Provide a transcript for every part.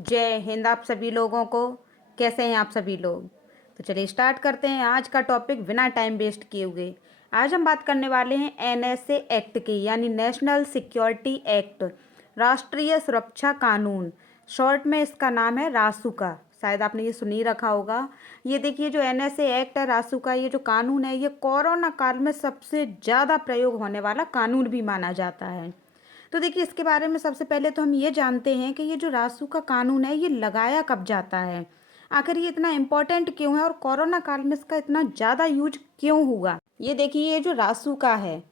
जय हिंद आप सभी लोगों को। कैसे हैं आप सभी लोग? तो चलिए स्टार्ट करते हैं आज का टॉपिक बिना टाइम वेस्ट किए हुए। आज हम बात करने वाले हैं एनएसए एक्ट की, यानी नेशनल सिक्योरिटी एक्ट, राष्ट्रीय सुरक्षा कानून। शॉर्ट में इसका नाम है रासू का। शायद आपने ये सुन ही रखा होगा। ये देखिए, जो एनएसए एक्ट है, रासू का ये जो कानून है, ये कोरोना काल में सबसे ज़्यादा प्रयोग होने वाला कानून भी माना जाता है। तो देखिए, इसके बारे में सबसे पहले तो हम ये जानते हैं कि ये जो रासू का कानून है, ये लगाया कब जाता है, आखिर ये इतना इम्पोर्टेंट क्यों है और कोरोना काल में इसका इतना ज़्यादा यूज क्यों हुआ। ये देखिए, ये जो रासू का है,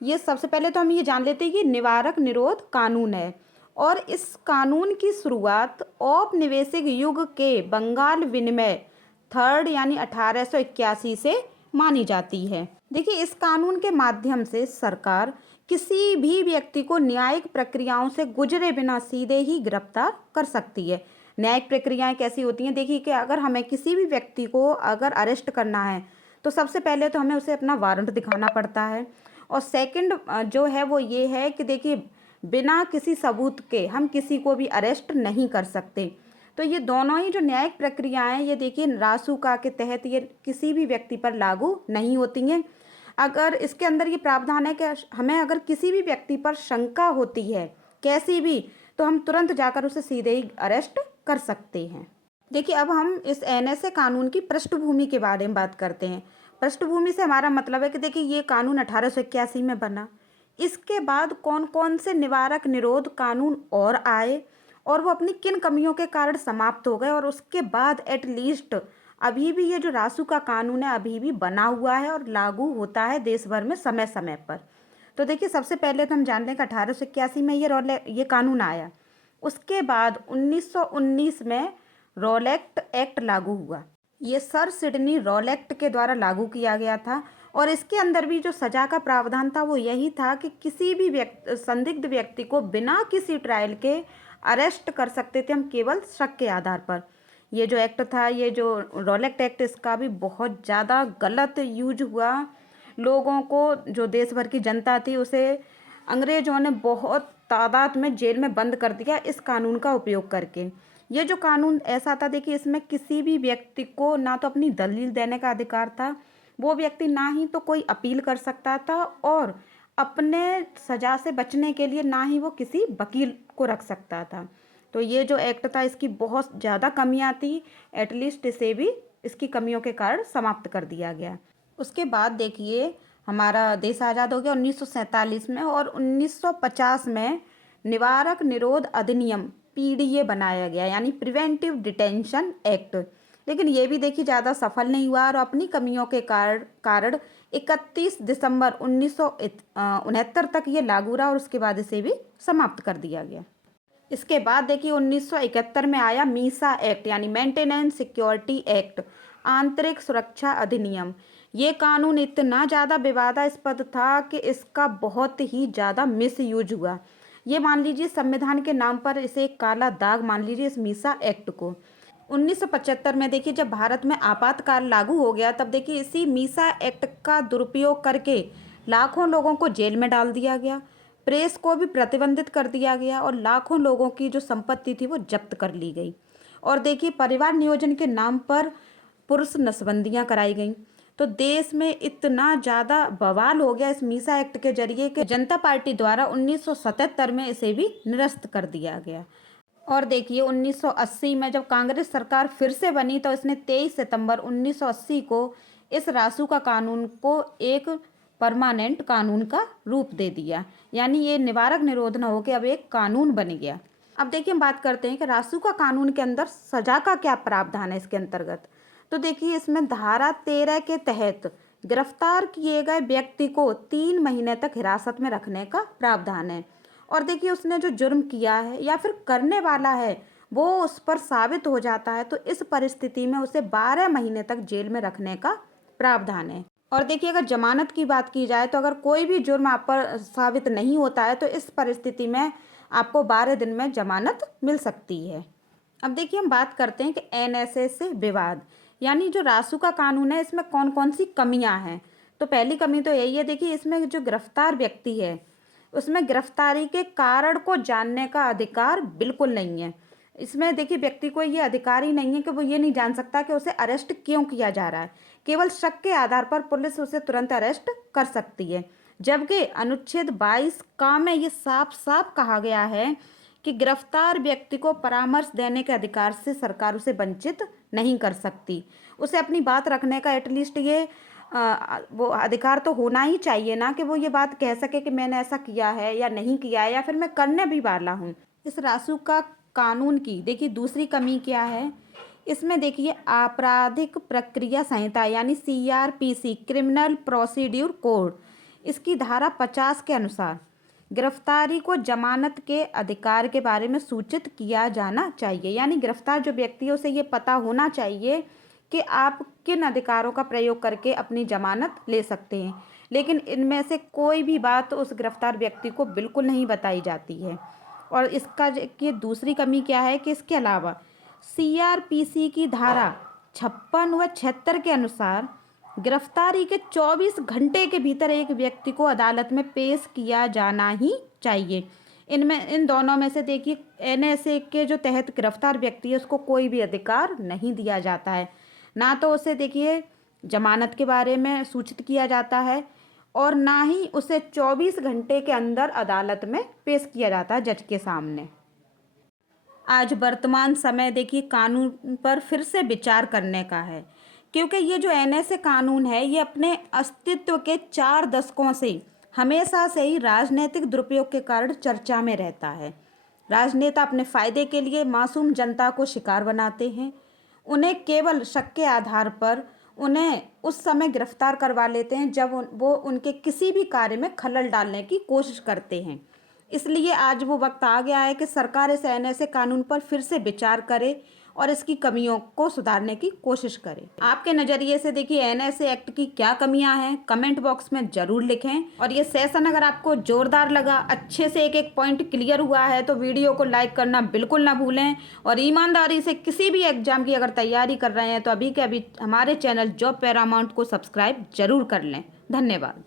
ये सबसे पहले तो हम ये जान लेते हैं कि निवारक निरोध कानून है। और इस कानून की शुरुआत औपनिवेशिक युग के बंगाल विनिमय थर्ड यानी 1881 से मानी जाती है। देखिए, इस कानून के माध्यम से सरकार किसी भी व्यक्ति को न्यायिक प्रक्रियाओं से गुजरे बिना सीधे ही गिरफ्तार कर सकती है। न्यायिक प्रक्रियाएं कैसी होती हैं? देखिए कि अगर हमें किसी भी व्यक्ति को अगर अरेस्ट करना है, तो सबसे पहले तो हमें उसे अपना वारंट दिखाना पड़ता है। और सेकंड जो है वो ये है कि देखिए, बिना किसी सबूत के हम किसी को भी अरेस्ट नहीं कर सकते। तो ये दोनों ही जो न्यायिक प्रक्रियाएं, ये देखिए रासुका के तहत ये किसी भी व्यक्ति पर लागू नहीं होती हैं। अगर इसके अंदर ये प्रावधान है कि हमें अगर किसी भी व्यक्ति पर शंका होती है कैसी भी, तो हम तुरंत जाकर उसे सीधे ही अरेस्ट कर सकते हैं। देखिए, अब हम इस एनएसए कानून की पृष्ठभूमि के बारे में बात करते हैं। पृष्ठभूमि से हमारा मतलब है कि देखिए, ये कानून 1881 में बना। इसके बाद कौन कौन से निवारक निरोध कानून और आए और वो अपनी किन कमियों के कारण समाप्त हो गए, और उसके बाद एटलीस्ट अभी भी ये जो रासू का कानून है अभी भी बना हुआ है और लागू होता है देश भर में समय समय पर। तो देखिए, सबसे पहले तो हम जानते हैं कि 1881 में ये कानून आया। उसके बाद 1919 में रॉलेक्ट एक्ट लागू हुआ। ये सर सिडनी रॉलेक्ट के द्वारा लागू किया गया था। और इसके अंदर भी जो सजा का प्रावधान था वो यही था कि किसी भी संदिग्ध व्यक्ति को बिना किसी ट्रायल के अरेस्ट कर सकते थे हम, केवल शक के आधार पर। ये जो एक्ट था, ये जो रॉलेक्ट एक्ट, इसका भी बहुत ज़्यादा गलत यूज हुआ। लोगों को, जो देश भर की जनता थी, उसे अंग्रेजों ने बहुत तादाद में जेल में बंद कर दिया इस कानून का उपयोग करके। ये जो कानून ऐसा था, देखिए, इसमें किसी भी व्यक्ति को ना तो अपनी दलील देने का अधिकार था, वो व्यक्ति ना ही तो कोई अपील कर सकता था, और अपने सजा से बचने के लिए ना ही वो किसी वकील को रख सकता था। तो ये जो एक्ट था, इसकी बहुत ज़्यादा कमियां थी। एटलीस्ट इसे भी इसकी कमियों के कारण समाप्त कर दिया गया। उसके बाद देखिए, हमारा देश आज़ाद हो गया 1947 में, और 1950 में निवारक निरोध अधिनियम पीडीए बनाया गया, यानी प्रिवेंटिव डिटेंशन एक्ट। लेकिन ये भी देखिए ज़्यादा सफल नहीं हुआ और अपनी कमियों के कारण 31 दिसंबर 1969 तक ये लागू रहा, और उसके बाद इसे भी समाप्त कर दिया गया। इसके बाद देखिए 1971 में आया मीसा एक्ट, यानी मेंटेनेंस सिक्योरिटी एक्ट, आंतरिक सुरक्षा अधिनियम। ये कानून इतना ज़्यादा विवादास्पद था कि इसका बहुत ही ज़्यादा मिस यूज हुआ। ये मान लीजिए, संविधान के नाम पर इसे एक काला दाग मान लीजिए इस मीसा एक्ट को। 1975 में देखिए, जब भारत में आपातकाल लागू हो गया, तब देखिए इसी मीसा एक्ट का दुरुपयोग करके लाखों लोगों को जेल में डाल दिया गया, प्रेस को भी प्रतिबंधित कर दिया गया, और लाखों लोगों की जो संपत्ति थी वो जब्त कर ली गई। और देखिए, परिवार नियोजन के नाम पर पुरुष नसबंदियां कराई गईं। तो देश में इतना ज़्यादा बवाल हो गया इस मीसा एक्ट के जरिए कि जनता पार्टी द्वारा 1977 में इसे भी निरस्त कर दिया गया। और देखिए, 1980 में जब कांग्रेस सरकार फिर से बनी, तो इसने 23 सितंबर 1980 को इस रासू का कानून को एक परमानेंट कानून का रूप दे दिया, यानी ये निवारक निरोध न होकर अब एक कानून बन गया। अब देखिए, हम बात करते हैं कि रासू का कानून के अंदर सजा का क्या प्रावधान है इसके अंतर्गत। तो देखिए, इसमें धारा 13 के तहत गिरफ्तार किए गए व्यक्ति को 3 महीने तक हिरासत में रखने का प्रावधान है। और देखिए, उसने जो जुर्म किया है या फिर करने वाला है वो उस पर साबित हो जाता है, तो इस परिस्थिति में उसे 12 महीने तक जेल में रखने का प्रावधान है। और देखिए, अगर जमानत की बात की जाए, तो अगर कोई भी जुर्म आप पर साबित नहीं होता है, तो इस परिस्थिति में आपको 12 दिन में जमानत मिल सकती है। अब देखिए, हम बात करते हैं कि एनएसए से विवाद, यानी जो रासू का कानून है, इसमें कौन कौन सी कमियां हैं। तो पहली कमी तो यही है, देखिए, इसमें जो गिरफ्तार व्यक्ति है उसमें गिरफ्तारी के कारण को जानने का अधिकार बिल्कुल नहीं है। इसमें देखिए व्यक्ति को ये अधिकार ही नहीं है कि वो ये नहीं जान सकता कि उसे अरेस्ट क्यों किया जा रहा है। केवल शक के आधार पर पुलिस उसे तुरंत अरेस्ट कर सकती है। जबकि अनुच्छेद 22 का में ये साफ साफ कहा गया है कि गिरफ्तार व्यक्ति को परामर्श देने के अधिकार से सरकार उसे वंचित नहीं कर सकती। उसे अपनी बात रखने का एटलीस्ट ये वो अधिकार तो होना ही चाहिए ना, कि वो ये बात कह सके कि मैंने ऐसा किया है या नहीं किया है, या फिर मैं करने भी वाला हूँ। इस रासुका कानून की देखिए दूसरी कमी क्या है, इसमें देखिए आपराधिक प्रक्रिया संहिता यानी CRPC क्रिमिनल प्रोसीड्यूर कोड, इसकी धारा 50 के अनुसार गिरफ्तारी को जमानत के अधिकार के बारे में सूचित किया जाना चाहिए। यानी गिरफ्तार जो व्यक्ति है उसे ये पता होना चाहिए कि आप किन अधिकारों का प्रयोग करके अपनी जमानत ले सकते हैं। लेकिन इनमें से कोई भी बात उस गिरफ्तार व्यक्ति को बिल्कुल नहीं बताई जाती है। और इसका ये दूसरी कमी क्या है कि इसके अलावा CRPC की धारा 56 व 76 के अनुसार गिरफ्तारी के 24 घंटे के भीतर एक व्यक्ति को अदालत में पेश किया जाना ही चाहिए। इन दोनों में से देखिए NSA के जो तहत गिरफ्तार व्यक्ति है उसको कोई भी अधिकार नहीं दिया जाता है। ना तो उसे देखिए जमानत के बारे में सूचित किया जाता है और ना ही उसे 24 घंटे के अंदर अदालत में पेश किया जाता है जज के सामने। आज वर्तमान समय देखिए कानून पर फिर से विचार करने का है, क्योंकि ये जो NSA कानून है ये अपने अस्तित्व के 4 दशकों से हमेशा से ही राजनीतिक दुरुपयोग के कारण चर्चा में रहता है। राजनेता अपने फायदे के लिए मासूम जनता को शिकार बनाते हैं। उन्हें केवल शक के आधार पर उन्हें उस समय गिरफ्तार करवा लेते हैं जब वो उनके किसी भी कार्य में खलल डालने की कोशिश करते हैं। इसलिए आज वो वक्त आ गया है कि सरकार इस NSA कानून पर फिर से विचार करे और इसकी कमियों को सुधारने की कोशिश करे। आपके नज़रिए से देखिए NSA एक्ट की क्या कमियां हैं, कमेंट बॉक्स में ज़रूर लिखें। और ये सेशन अगर आपको जोरदार लगा, अच्छे से एक एक पॉइंट क्लियर हुआ है, तो वीडियो को लाइक करना बिल्कुल ना भूलें। और ईमानदारी से किसी भी एग्जाम की अगर तैयारी कर रहे हैं तो अभी के अभी हमारे चैनल जॉब पैरामाउंट को सब्सक्राइब जरूर कर लें। धन्यवाद।